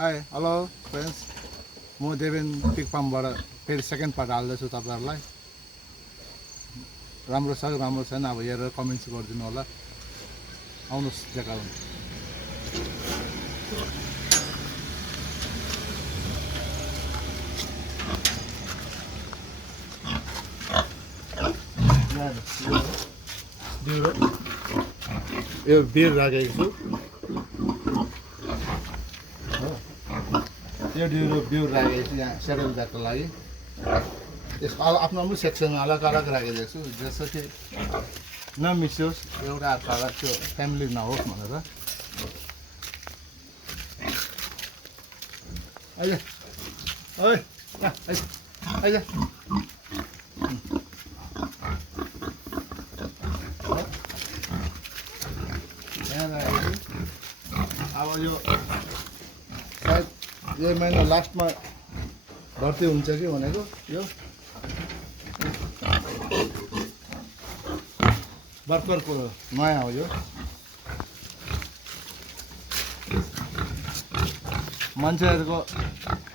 Hi hello friends, म Deven pick फार्मबाट फेरि second part हाल्दैछु तपाईँहरूलाई। राम्रो छ राम्रो छैन अब हेरेर कमेन्ट्स गरिदिनु होला। आउनुहोस् देखाउनु। यो बिर राखेको छु, यो बिउ राखेको छु यहाँ सेटल ब्यागको लागि। यसको आफ्नो आफ्नो सेक्सनमा अलग अलग राखेको छु, जस्तो कि नमिसियोस्, एउटा अर्कालाई त्यो फ्यामिली नहोस् भनेर। आइज ओइ आइज आइज अब यो सायद यही महिना लास्टमा भर्ती हुन्छ कि भनेको। यो भर्खरको नयाँ हो। यो मान्छेहरूको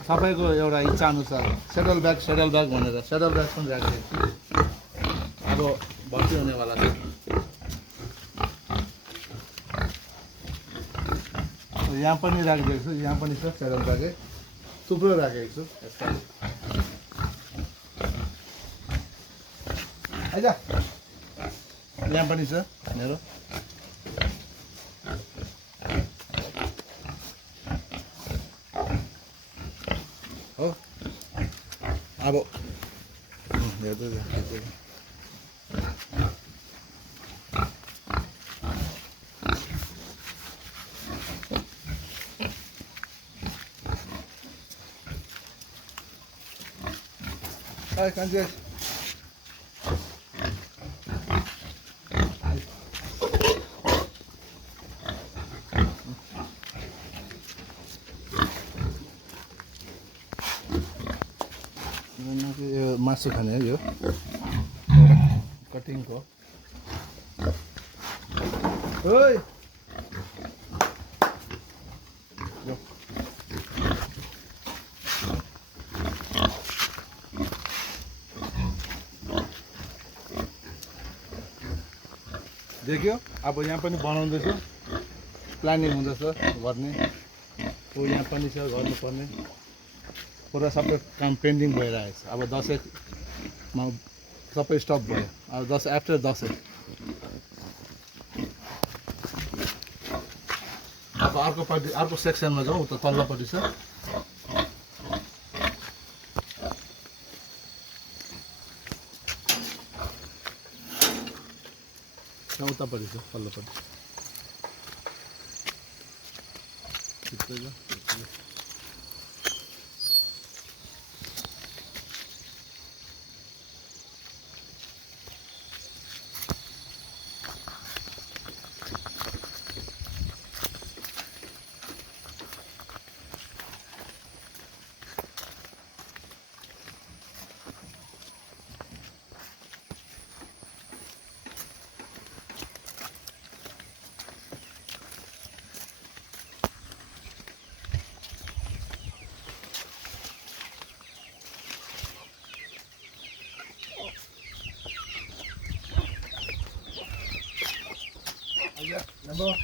सबैको एउटा इच्छा अनुसार सेटल ब्याग भनेर सेटल ब्याग पनि राखिदिएको छु। अब भर्ती हुनेवाला छ। यहाँ पनि राखिदिएको छु, यहाँ पनि छ सेटल ब्यागै थुप्रो राखेको छु। यसमा आइज यहाँ पनि छ मेरो। हो अब Hai kanjeng. यो मासु खाने हो यो कटिङको। ओइ देखियो अब यहाँ पनि बनाउँदैछु, प्लानिङ हुँदैछ गर्ने। हो यहाँ पनि छ गर्नुपर्ने, पुरा सबै काम पेन्डिङ भइरहेको छ। अब दसैँमा सबै स्टप भयो। अब दसैँ आफ्टर दसैँ अब अर्कोपट्टि अर्को सेक्सनमा जाउँ। उता तल्लोपट्टि छ। उतापट्टि छ तल्लोपट्टि। Number.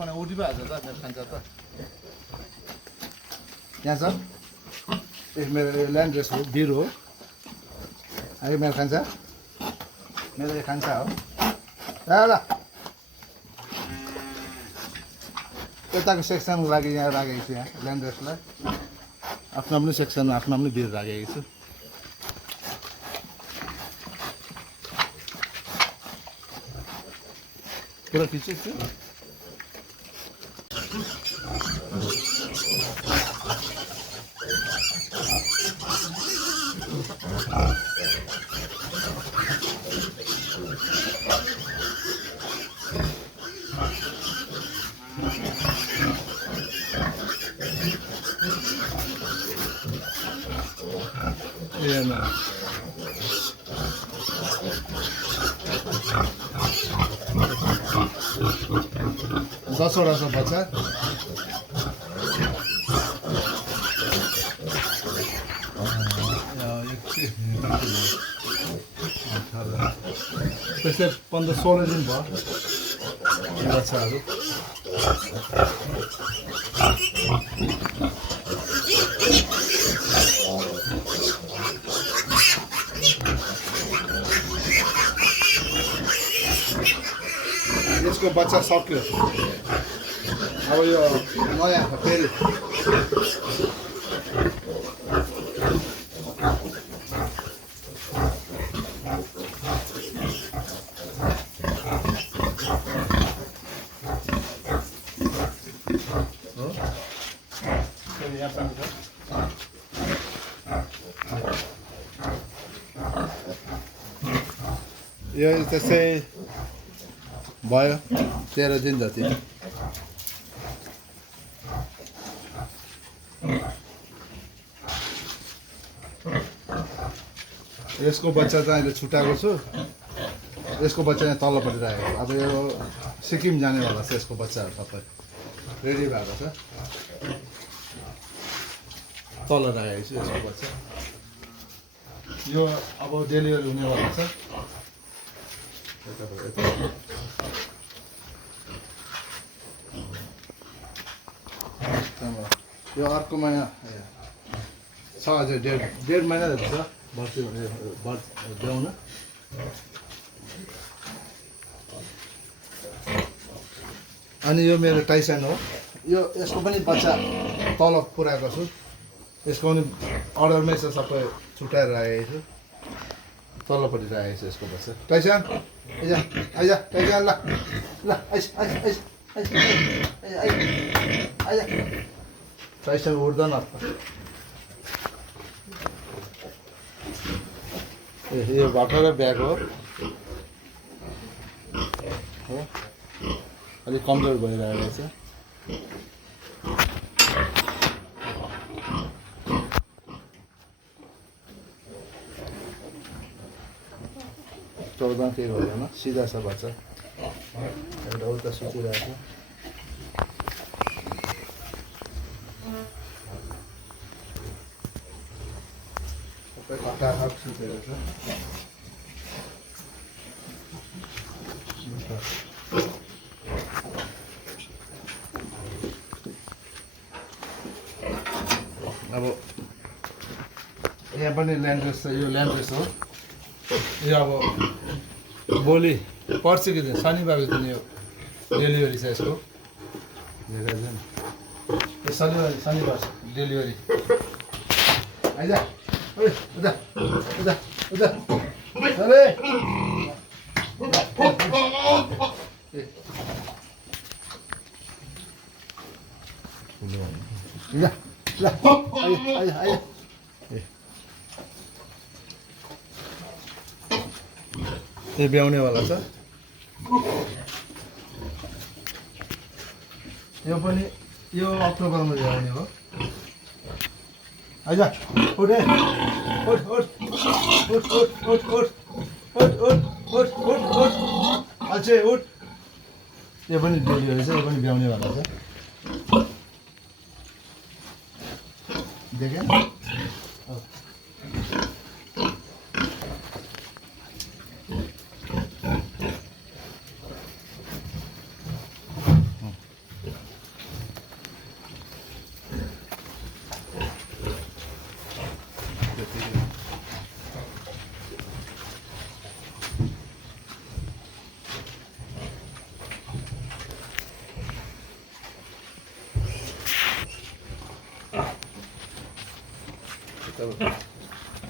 Mana udah aja dah, jangan jatuh. यहाँ छ मेरो ल्यान्ड रेस हो, बिर हो। है मेरो खान्छ, मेरो यो खान्छ हो। ल यताको सेक्सनको लागि यहाँ राखेको छु। यहाँ ल्यान्ड रेसलाई आफ्नो आफ्नो सेक्सनमा आफ्नो आफ्नो बिर राखेको छु। पुरा खिचेको छु। 10वटा छ बच्चा त्यसले 15-16 दिन भयो बच्चाहरू यसको बच्चा सक्यो अब यो नयाँ फेरि यो त्यसै भयो 13 दिन जति यसको बच्चा चाहिँ अहिले छुट्याएको छु यसको बच्चा यहाँ तल्लोपट्टि राखेको अब यो सिक्किम जानेवाला छ यसको बच्चाहरू सबै रेडी भएको छ तल राखेको छु यसको बच्चा यो अब डेलिभरी हुनेवाला छ यो अर्को महिना छ अझै डेढ महिना जति छ बर्ती ब्याउन अनि यो मेरो टाइसन हो यो यसको पनि बच्चा तल पुऱ्याएको छु यसको पनि अर्डरमै छ सबै छुट्याएर राखेको छु तल्लोपट्टि राखेको छु यसको बच्चा टाइसन आइज आइज टाइसन ल ल आइज आइज आइज आइज आइज टाइसन उठ्दैन यो भर्खरै ब्याग हो अलिक कमजोर भइरहेको छ 14 केही भएन सिधा छ बच्चा एउटा उता सुतिरहेको सबै खटाखट सुतेको छ अब यहाँ पनि ल्यान्ड्रेस छ यो ल्यान्ड्रेस हो यो अब भोलि पर्सिको दिन शनिबारको दिन यो डेलिभरी छ यसको शनिबार डेलिभरी आइज उता उता उता अरे ल ल आइज आइज यो ब्याउनेवाला छ यो पनि यो अक्टोबरमा ब्याउने हो आइज उठ उठ उठ उठ उठ उठ उठ उठ उठ उठ उठ अझै उठ यो पनि डेलिभरी छ यो पनि ब्याउनेवाला छ देखेँ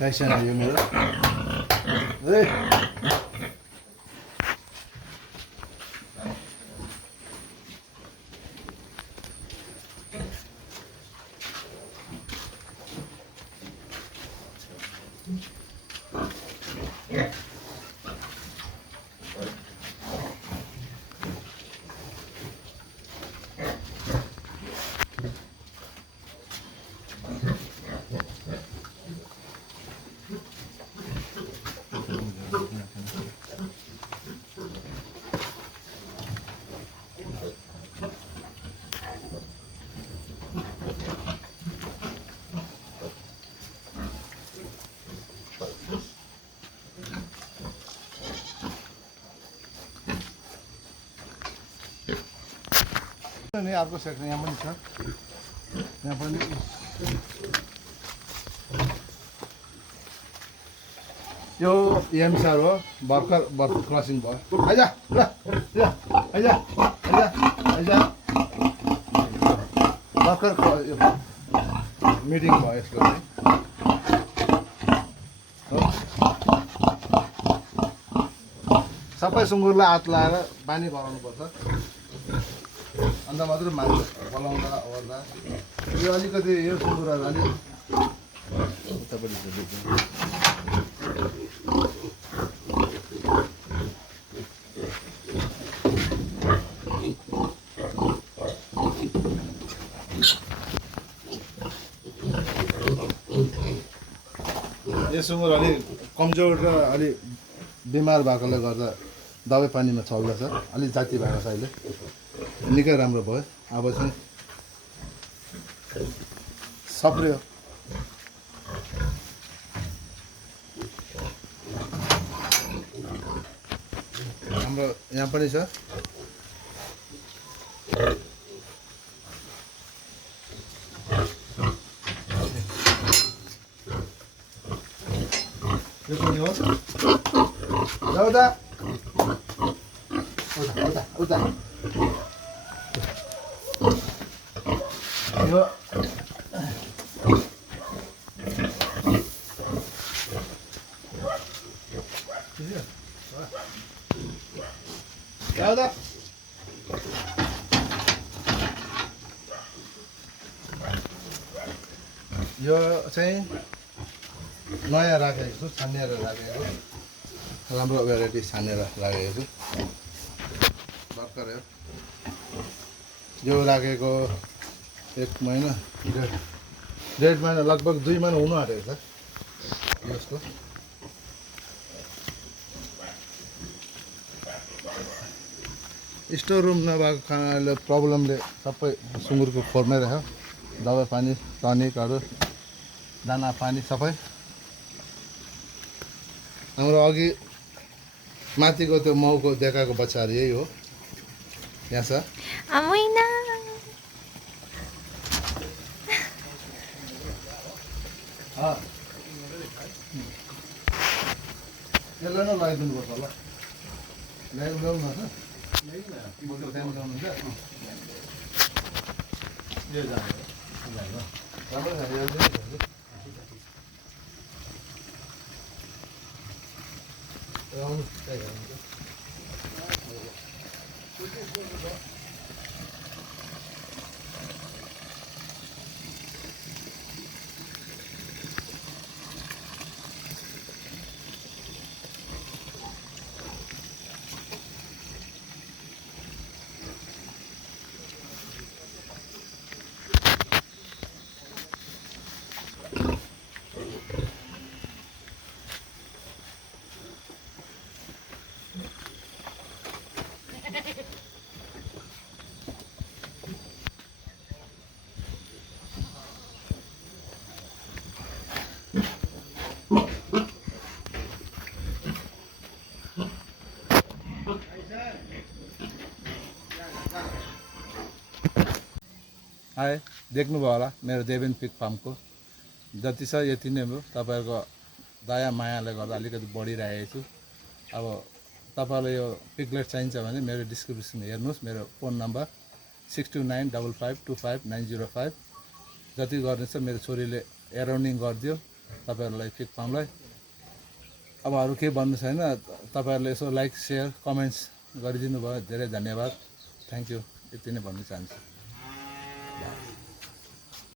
टाइसन यो मेरो ए नि अर्को सेक्सन यहाँ पनि छ यहाँ पनि यो एमसार हो भर्खर क्रसिङ भयो आइज ल आइज आइज आइज भर्खर मिटिङ भयो यसको चाहिँ सबै सुँगुरलाई हात लाएर पानी गराउनुपर्छ अन्त मात्रै मान्छ बोलाउँदा ओर्दा यो अलिकति यो सुँगुरहरू अलिक उतापट्टि यो सुँगुर अलिक कमजोर र अलिक बिमार भएकोले गर्दा दबाई पानीमा चल्दैछ अलिक जाति भएको छ अहिले निकै राम्रो भयो अब चाहिँ सप्रियो हाम्रो यहाँ पनि छ यो पनि हो जाउँदा उता उता यो जाउँदा यो चाहिँ नयाँ राखेको छु छानेर राखेको राम्रो भेराइटी छानेर राखेको छु भर्खर यो राखेको 1 महिना डेढ महिना लगभग 2 महिना हुनु आँटेको छ यसको स्टोर रुम नभएको कारणले प्रब्लमले सबै सुँगुरको खोरमै रह्यो दबाई पानी टनिकहरू दाना पानी सबै हाम्रो अघि माथिको त्यो माउको देखाएको बच्चाहरू यही हो यहाँ छ यसलाई नै लगाइदिनुपर्छ होला ल्याउनु न त यो राम्रो छ हाय देख्नुभयो होला मेरो देवेन पिग फार्मको जति छ यति नै हो तपाईहरुको दया मायाले गर्दा अलिकति बढिरहेको छु अब तपाईहरुलाई यो पिगलेट चाहिन्छ भने मेरो डिस्क्रिप्सन हेर्नुस् मेरो फोन नम्बर 6295525905 जति गर्नेछ मेरो छोरीले एराउन्डिङ गरिदियो तपाईहरुलाई पिग फार्मलाई अब अरु के भन्नु छैन तपाईहरुले यसो लाइक शेयर कमेन्ट्स गरिदिनु भयो धेरै धन्यवाद थ्यांक यू यति नै भन्न चाहन्छु